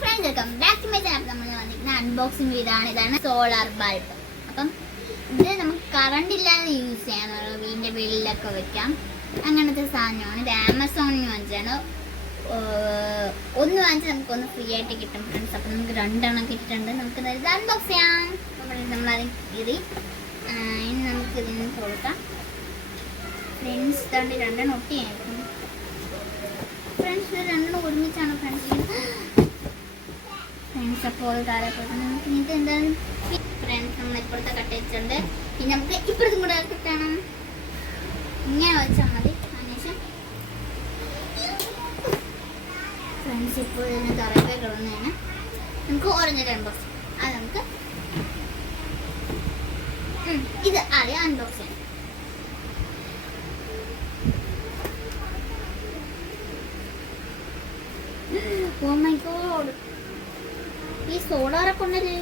Friends, welcome back to my channel. നമ്മൾ വന്നിരിക്കുന്ന unboxing video ആണ്. ഇതാണ് സോളാർ ബൾബ്. അപ്പം ഇത് നമുക്ക് കറണ്ട് ഇല്ലാതെ യൂസ് ചെയ്യാൻ, വീടിൻ്റെ വെളിയിലൊക്കെ വെക്കാം. അങ്ങനത്തെ സാധനമാണ്. ഇത് ആമസോണിൽ നിന്ന് വാങ്ങിച്ചാണ്. ഒന്ന് വാങ്ങിച്ചാൽ നമുക്കൊന്ന് ഫ്രീ ആയിട്ട് കിട്ടും ഫ്രണ്ട്സ്. അപ്പം നമുക്ക് 2 എണ്ണം കിട്ടിയിട്ടുണ്ട്. നമുക്ക് ഇത് അൺബോക്സ് ചെയ്യാം. നമ്മളതിന് കീറി ഇനി നമുക്ക് ഇതിന് കൊടുക്കാം ഫ്രണ്ട്സ്. തണ്ട് 2 എണ്ണം ഒട്ടിയായിരുന്നു ഫ്രണ്ട്സ്. 2 എണ്ണം ഒരുമിച്ചാണ് ഫ്രണ്ട്സ്. അപ്പോൾ നമുക്ക് ഇത് എന്താണ് ഫ്രണ്ട്സ്, നമ്മൾ ഇപ്പുറത്തെ കട്ട് വെച്ചിട്ടുണ്ട്. പിന്നെ നമുക്ക് ഇപ്പുറത്തും കൂടെ കിട്ടണം. ഇങ്ങനെ വെച്ചാൽ മതി. അതിനുശേഷം ഫ്രണ്ട്സ് ഇപ്പോൾ ഇതിന് തറയൊക്കെ കിടന്നതാണ്. നമുക്ക് ഓറഞ്ച് അൺബോക്സ് അത് നമുക്ക് ഇത് ആദ്യം അൺബോക്സ് ചെയ്യണം. ഓ മൈ ഗോഡ്, ഈ സോളാറൊക്കെ ഉണ്ടല്ലേ.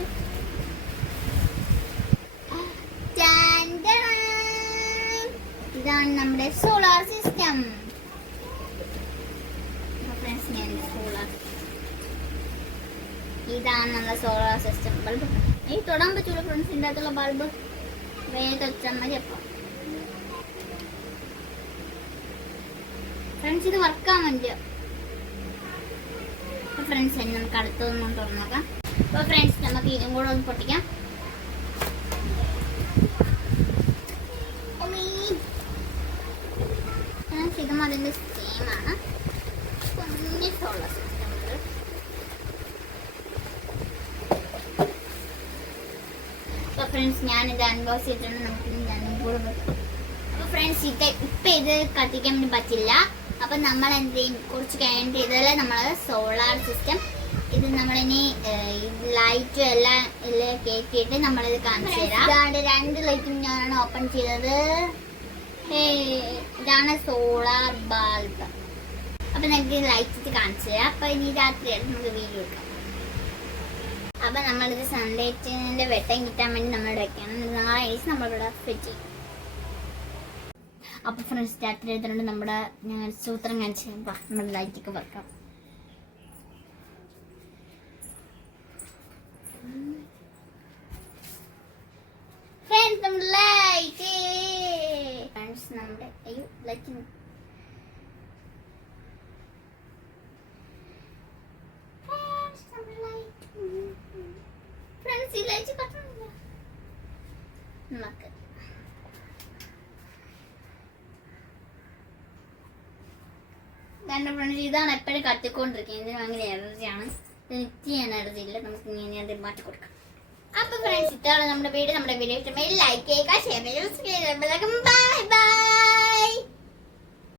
ഇതാണ് നമ്മുടെ സോളാർ സിസ്റ്റം. ഇതാണ് നമ്മുടെ സോളാർ സിസ്റ്റം ബൾബ്. ഈ തൊടാൻ പറ്റൂല ഫ്രണ്ട്സ്. ഇതിൻ്റെ അകത്തുള്ള ബൾബ് വേഗം വെച്ചാൽ മതി. അപ്പം ഫ്രണ്ട്സ് ഇത് വർക്കാൻ വേണ്ടിയ ഫ്രണ്ട്സ് തന്നെ നമുക്ക് അടുത്തൊന്നും തുറന്നു നോക്കാം. അപ്പോൾ ഫ്രണ്ട്സ് നമുക്ക് ഇതും കൂടെ ഒന്ന് പൊട്ടിക്കാം. ഇതും അതിൻ്റെ സെയിമാണ്. കുഞ്ഞ് സോളാർ സിസ്റ്റം ഉണ്ട്. അപ്പോൾ ഫ്രണ്ട്സ് ഞാനിത് അൺബോക്സ് ചെയ്തിട്ടുണ്ട്. നമുക്ക് ഞാനും കൂടെ വെക്കാം. അപ്പോൾ ഫ്രണ്ട്സ് ഇപ്പം ഇത് കത്തിക്കാൻ വേണ്ടി പറ്റില്ല. അപ്പം നമ്മൾ എന്ത് ചെയ്യും, കുറച്ച് കഴിഞ്ഞിട്ട് ഇതല്ല നമ്മൾ സോളാർ സിസ്റ്റം. ഇത് നമ്മളിനി ലൈറ്റും എല്ലാം കയറ്റിയിട്ട് നമ്മളിത് കാണിച്ചു തരാം. ഇതാണ് 2 ലൈറ്റും ഞാനാണ് ഓപ്പൺ ചെയ്തത്. ഇതാണ് സോളാർ ബൾബ്. അപ്പം നമുക്ക് ലൈറ്റ് കാണിച്ചു തരാം. അപ്പം ഇനി രാത്രിയായിട്ട് നമുക്ക് വീഡിയോ എടുക്കാം. അപ്പം നമ്മളിത് സൺലൈറ്റിൻ്റെ വെട്ടം കിട്ടാൻ വേണ്ടി നമ്മൾ വെക്കണം. നാളെ നമ്മളിവിടെ ഫിറ്റ് ചെയ്യും. അപ്പോൾ ഫ്രണ്ട്സ് രാത്രി എടുത്തിട്ടുണ്ട്. നമ്മുടെ ഞങ്ങൾ സൂത്രം കാണിച്ച് നമ്മുടെ ലൈറ്റൊക്കെ വെക്കാം. ഫ്രണ്ട്സ് നമ്മുടെ ലൈറ്റ് ഫ്രണ്ട്സ് നമ്മുടെ ലൈറ്റ് ഫ്രണ്ട്സ് ഈ ലൈറ്റ് കത്തുന്നില്ല. നമുക്ക് ഇതാണ് എപ്പോഴും കത്തിക്കൊണ്ടിരിക്കുന്നത്. ഇതിന് ഭയങ്കര എനർജിയാണ്. നിത്യ എനർജി ഇല്ല. നമുക്ക് ഇങ്ങനെ അത് മാറ്റി കൊടുക്കാം. അപ്പൊ ഫ്രണ്ട്സ് ഇതാണ് നമ്മുടെ വീഡിയോ. നമ്മുടെ വീഡിയോ ഇഷ്ടമായി ലൈക്ക് ചെയ്യുക, ഷെയർ ചെയ്യുക.